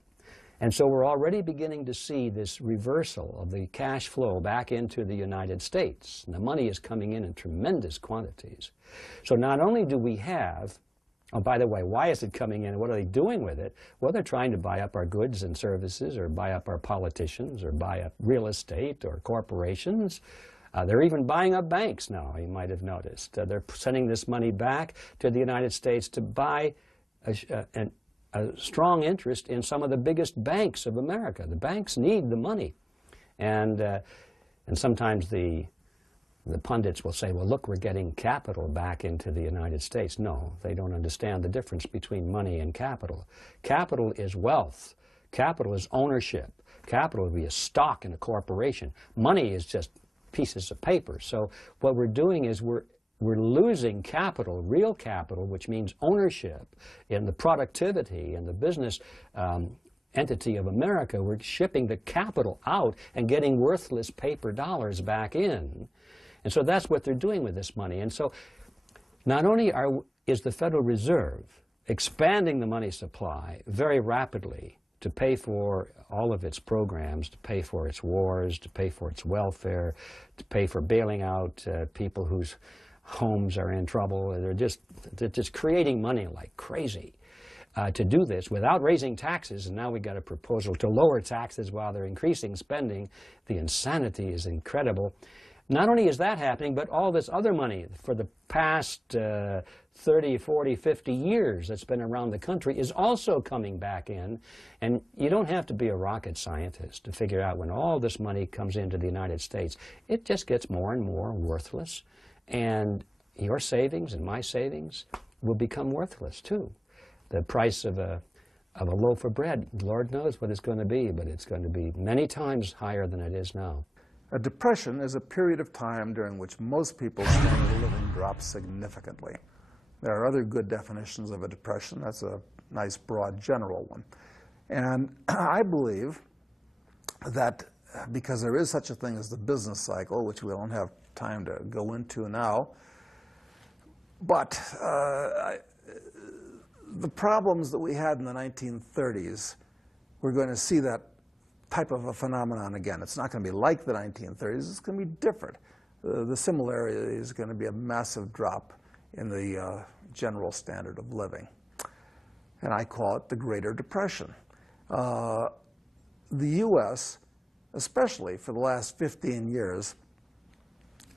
And so we're already beginning to see this reversal of the cash flow back into the United States. And the money is coming in tremendous quantities. So not only do we have, oh, by the way, why is it coming in? What are they doing with it? Well, they're trying to buy up our goods and services, or buy up our politicians, or buy up real estate or corporations. They're even buying up banks now, you might have noticed. They're sending this money back to the United States to buy a strong interest in some of the biggest banks of America. The banks need the money. And sometimes the pundits will say, well, look, we're getting capital back into the United States. No, they don't understand the difference between money and capital. Capital is wealth. Capital is ownership. Capital would be a stock in a corporation. Money is just pieces of paper. So what we're doing is we're losing capital, real capital, which means ownership in the productivity and the business entity of America. We're shipping the capital out and getting worthless paper dollars back in. And so that's what they're doing with this money. And so not only is the Federal Reserve expanding the money supply very rapidly to pay for all of its programs, to pay for its wars, to pay for its welfare, to pay for bailing out people whose homes are in trouble. They're just creating money like crazy to do this without raising taxes. And now we got a proposal to lower taxes while they're increasing spending. The insanity is incredible. Not only is that happening, but all this other money for the past 30, 40, 50 years that's been around the country is also coming back in. And you don't have to be a rocket scientist to figure out when all this money comes into the United States, it just gets more and more worthless. And your savings and my savings will become worthless too. The price of a loaf of bread, Lord knows what it's going to be, but it's going to be many times higher than it is now. A depression is a period of time during which most people's standard of living drops significantly. There are other good definitions of a depression. That's a nice, broad, general one. And I believe that because there is such a thing as the business cycle, which we don't have time to go into now, but the problems that we had in the 1930s, we're going to see that type of a phenomenon again. It's not going to be like the 1930s. It's going to be different. The similarity is going to be a massive drop in the general standard of living. And I call it the Greater Depression. The U.S., especially for the last 15 years,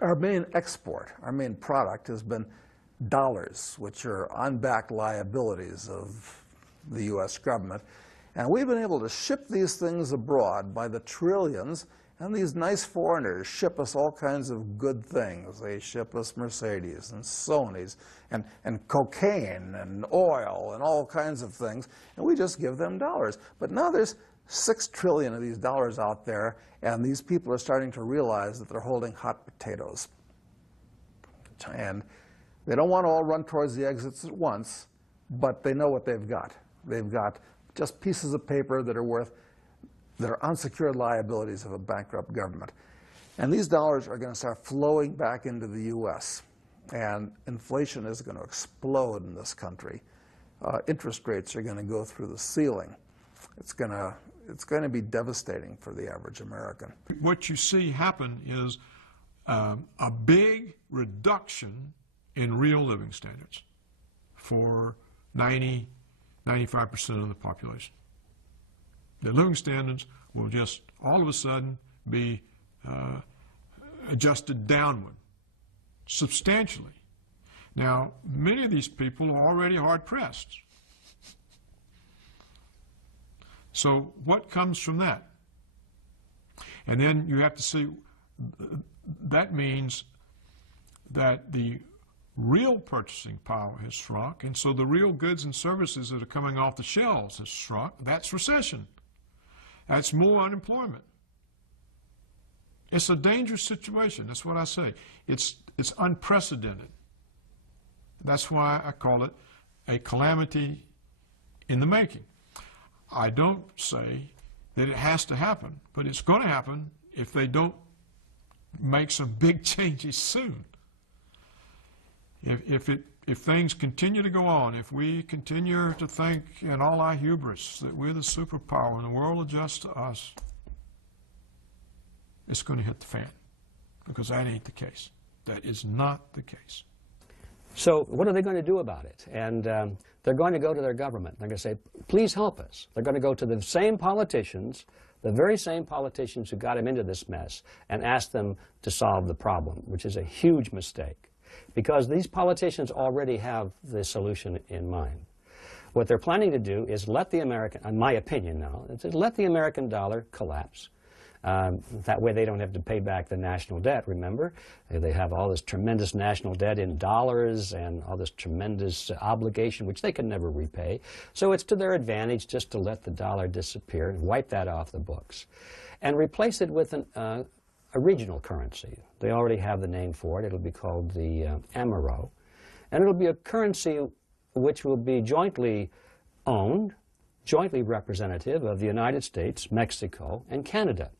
our main export, our main product has been dollars, which are unbacked liabilities of the U.S. government. And we've been able to ship these things abroad by the trillions, and these nice foreigners ship us all kinds of good things. They ship us Mercedes and Sonys and cocaine and oil and all kinds of things, and we just give them dollars. But now there's 6 trillion of these dollars out there, and these people are starting to realize that they're holding hot potatoes. And they don't want to all run towards the exits at once, but they know what they've got. They've got just pieces of paper that are unsecured liabilities of a bankrupt government. And these dollars are going to start flowing back into the U.S. And inflation is going to explode in this country. Interest rates are going to go through the ceiling. It's going to be devastating for the average American. What you see happen is a big reduction in real living standards for 95% of the population. The living standards will just all of a sudden be adjusted downward substantially. Now, many of these people are already hard-pressed. So what comes from that? And then you have to see, that means that the real purchasing power has shrunk, and so the real goods and services that are coming off the shelves has shrunk. That's recession. That's more unemployment. It's a dangerous situation. That's what I say. It's unprecedented. That's why I call it a calamity in the making. I don't say that it has to happen, but it's going to happen if they don't make some big changes soon. If things continue to go on, if we continue to think in all our hubris that we're the superpower and the world adjusts to us, it's going to hit the fan, because that ain't the case. That is not the case. So what are they going to do about it? And they're going to go to their government. They're going to say, please help us. They're going to go to the same politicians, the very same politicians who got him into this mess, and ask them to solve the problem, which is a huge mistake, because these politicians already have the solution in mind. What they're planning to do is let the American, in my opinion now, is let the American dollar collapse. That way they don't have to pay back the national debt, remember? They have all this tremendous national debt in dollars and all this tremendous obligation, which they can never repay. So it's to their advantage just to let the dollar disappear and wipe that off the books and replace it with a regional currency. They already have the name for it. It'll be called the amero. And it'll be a currency which will be jointly owned, jointly representative of the United States, Mexico, and Canada.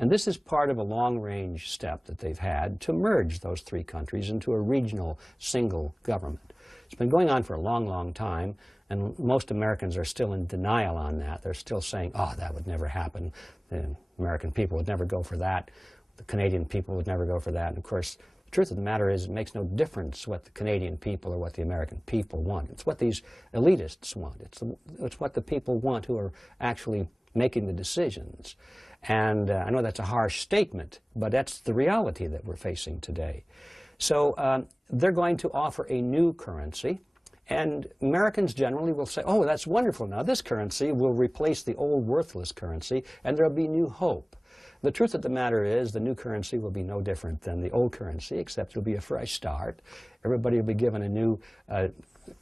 And this is part of a long-range step that they've had to merge those three countries into a regional single government. It's been going on for a long, long time, and most Americans are still in denial on that. They're still saying, oh, that would never happen. The American people would never go for that. The Canadian people would never go for that. And of course, the truth of the matter is it makes no difference what the Canadian people or what the American people want. It's what these elitists want. It's what the people want who are actually making the decisions. And I know that's a harsh statement, but that's the reality that we're facing today. So they're going to offer a new currency, and Americans generally will say, oh, that's wonderful. Now this currency will replace the old worthless currency, and there'll be new hope. The truth of the matter is the new currency will be no different than the old currency, except it'll be a fresh start. Everybody will be given a new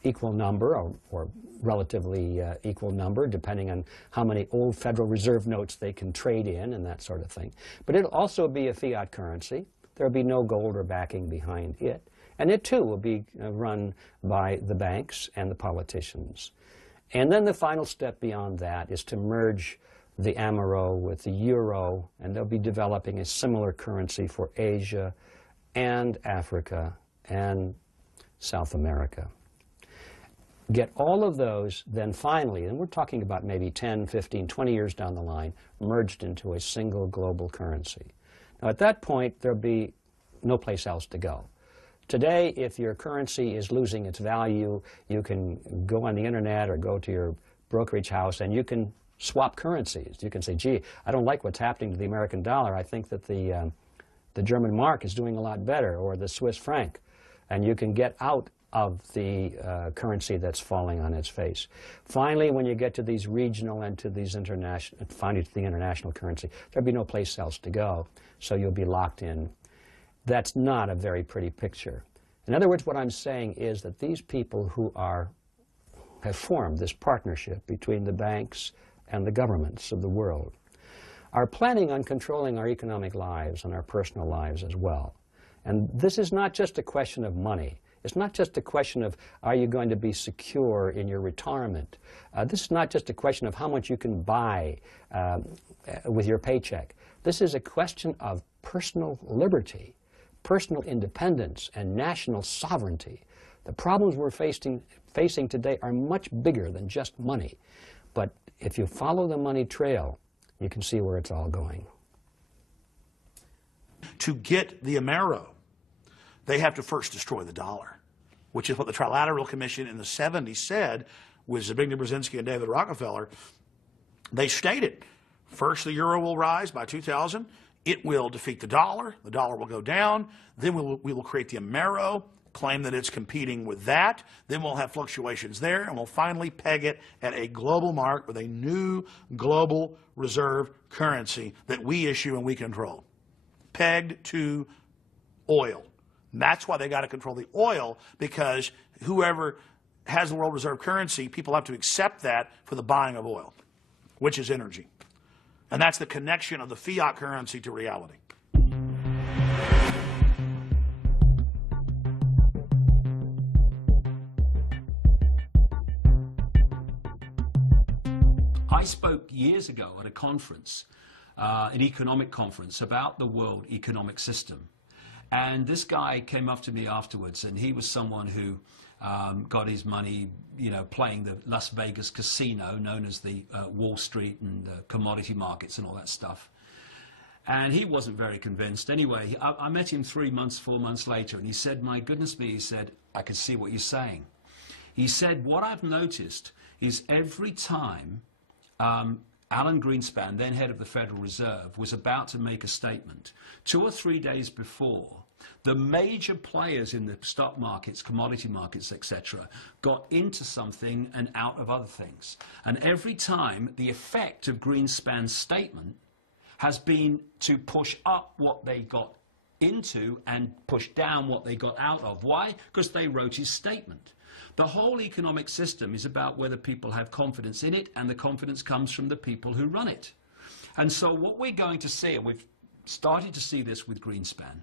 equal number or relatively equal number, depending on how many old Federal Reserve notes they can trade in and that sort of thing. But it'll also be a fiat currency. There'll be no gold or backing behind it. And it, too, will be run by the banks and the politicians. And then the final step beyond that is to merge the amero with the euro, and they'll be developing a similar currency for Asia and Africa and South America. Get all of those, then finally, and we're talking about maybe 10, 15, 20 years down the line, merged into a single global currency. Now at that point, there'll be no place else to go. Today, if your currency is losing its value, you can go on the internet or go to your brokerage house and you can swap currencies. You can say, gee, I don't like what's happening to the American dollar. I think that the German mark is doing a lot better, or the Swiss franc. And you can get out of the currency that's falling on its face. Finally, when you get to these regional and to these international, finally to the international currency, there'll be no place else to go, so you'll be locked in. That's not a very pretty picture. In other words, what I'm saying is that these people who have formed this partnership between the banks and the governments of the world are planning on controlling our economic lives and our personal lives as well. And this is not just a question of money. It's not just a question of, are you going to be secure in your retirement? This is not just a question of how much you can buy with your paycheck. This is a question of personal liberty, personal independence, and national sovereignty. The problems we're facing today are much bigger than just money. But if you follow the money trail, you can see where it's all going. To get the Amero, they have to first destroy the dollar, which is what the Trilateral Commission in the 70s said with Zbigniew Brzezinski and David Rockefeller. They stated, first the euro will rise by 2000, it will defeat the dollar will go down, then we will create the Amero, claim that it's competing with that, then we'll have fluctuations there, and we'll finally peg it at a global mark with a new global reserve currency that we issue and we control, pegged to oil. And that's why they got to control the oil, because whoever has the world reserve currency, people have to accept that for the buying of oil, which is energy. And that's the connection of the fiat currency to reality. I spoke years ago at a conference, an economic conference, about the world economic system. And this guy came up to me afterwards, and he was someone who got his money, playing the Las Vegas casino, known as the Wall Street and the commodity markets and all that stuff. And he wasn't very convinced. Anyway, I met him 3 months, 4 months later, and he said, my goodness me, he said, I can see what you're saying. He said, what I've noticed is every time Alan Greenspan, then head of the Federal Reserve, was about to make a statement, 2 or 3 days before, the major players in the stock markets, commodity markets, etc., got into something and out of other things. And every time, the effect of Greenspan's statement has been to push up what they got into and push down what they got out of. Why? Because they wrote his statement. The whole economic system is about whether people have confidence in it, and the confidence comes from the people who run it. And so what we're going to see, and we've started to see this with Greenspan,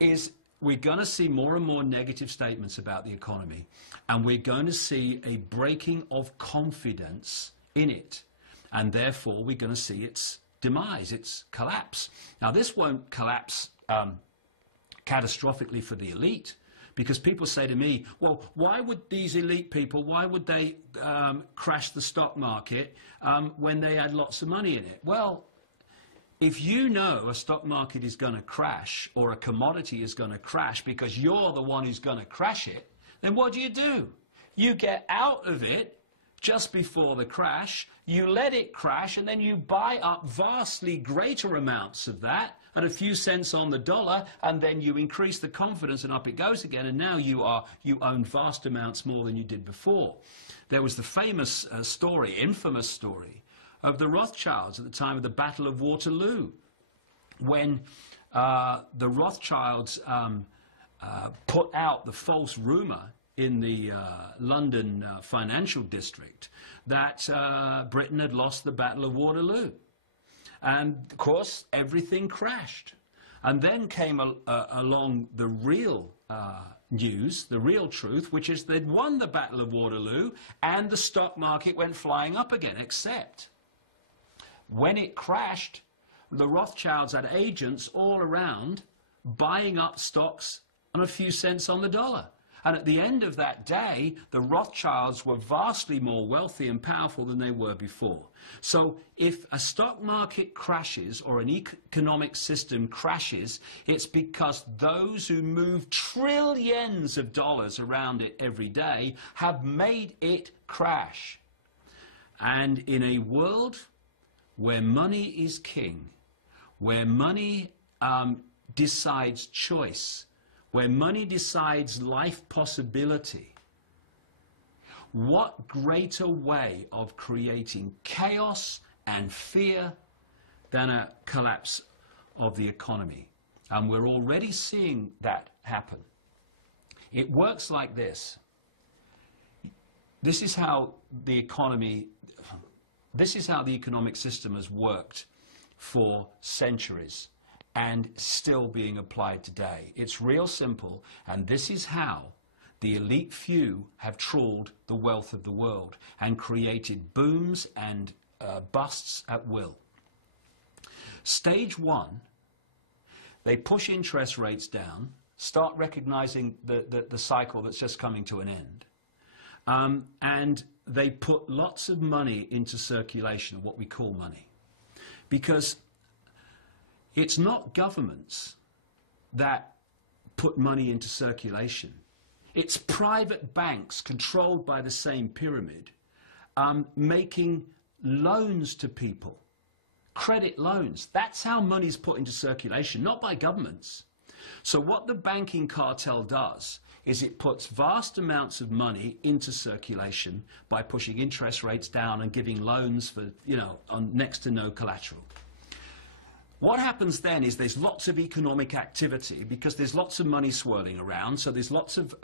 is we're going to see more and more negative statements about the economy, and we're going to see a breaking of confidence in it, and therefore we're going to see its demise, its collapse. Now, this won't collapse catastrophically for the elite, because people say to me, well, why would these elite people, why would they crash the stock market when they had lots of money in it? Well, if you know a stock market is going to crash or a commodity is going to crash because you're the one who's going to crash it, then what do? You get out of it just before the crash, you let it crash, and then you buy up vastly greater amounts of that at a few cents on the dollar, and then you increase the confidence and up it goes again, and now you own vast amounts more than you did before. There was the famous story, infamous story, of the Rothschilds at the time of the Battle of Waterloo, when the Rothschilds put out the false rumor in the London financial district that Britain had lost the Battle of Waterloo. And, of course, everything crashed. And then came along the real news, the real truth, which is they'd won the Battle of Waterloo and the stock market went flying up again, except when it crashed, the Rothschilds had agents all around buying up stocks on a few cents on the dollar. And at the end of that day, the Rothschilds were vastly more wealthy and powerful than they were before. So if a stock market crashes or an economic system crashes, it's because those who move trillions of dollars around it every day have made it crash. And in a world where money is king, where money decides choice, where money decides life possibility, what greater way of creating chaos and fear than a collapse of the economy? And we're already seeing that happen. It works like this. This is how the economic system has worked for centuries and still being applied today. It's real simple, and this is how the elite few have trawled the wealth of the world and created booms and busts at will. Stage one, they push interest rates down, start recognizing the cycle that's just coming to an end, and they put lots of money into circulation, what we call money. Because It's not governments that put money into circulation. It's private banks controlled by the same pyramid making loans to people, credit loans. That's how money's put into circulation, not by governments. So what the banking cartel does is it puts vast amounts of money into circulation by pushing interest rates down and giving loans for, you know, on next to no collateral. What happens then is there's lots of economic activity because there's lots of money swirling around, so there's lots of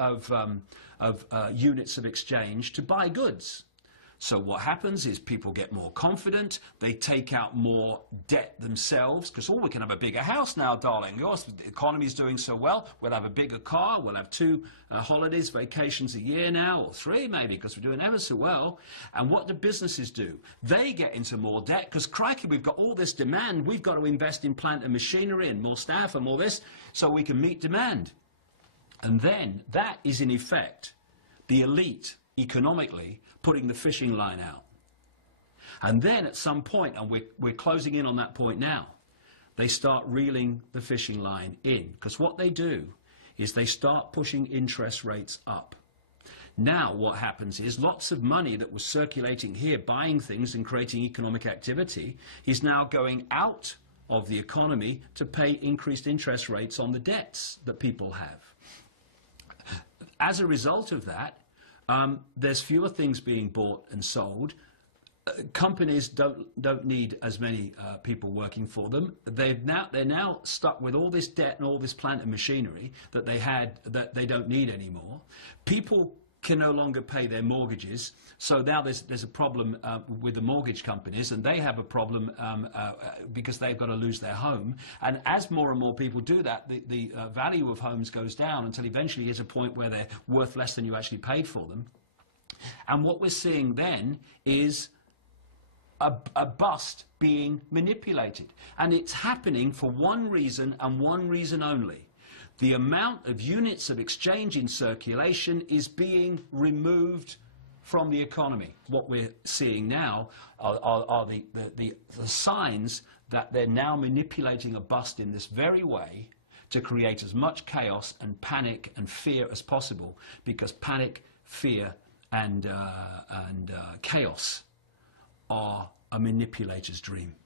units of exchange to buy goods. So what happens is people get more confident, they take out more debt themselves, because, oh, we can have a bigger house now, darling. The economy's doing so well, we'll have a bigger car, we'll have 2 holidays, vacations a year now, or 3 maybe, because we're doing ever so well. And what do businesses do? They get into more debt, because, crikey, we've got all this demand, we've got to invest in plant and machinery and more staff and all this, so we can meet demand. And then that is, in effect, the elite, economically, putting the fishing line out. And then at some point, and we're closing in on that point now, they start reeling the fishing line in. Because what they do is they start pushing interest rates up. Now what happens is lots of money that was circulating here, buying things and creating economic activity, is now going out of the economy to pay increased interest rates on the debts that people have. As a result of that, there's fewer things being bought and sold. Companies don't need as many people working for them. They're now stuck with all this debt and all this plant and machinery that they had that they don't need anymore. People can no longer pay their mortgages, so now there's a problem with the mortgage companies, and they have a problem because they've got to lose their home. And as more and more people do that, the value of homes goes down until eventually there's a point where they're worth less than you actually paid for them. And what we're seeing then is a bust being manipulated. And it's happening for one reason and one reason only. The amount of units of exchange in circulation is being removed from the economy. What we're seeing now are the signs that they're now manipulating a bust in this very way to create as much chaos and panic and fear as possible, because panic, fear, and chaos are a manipulator's dream.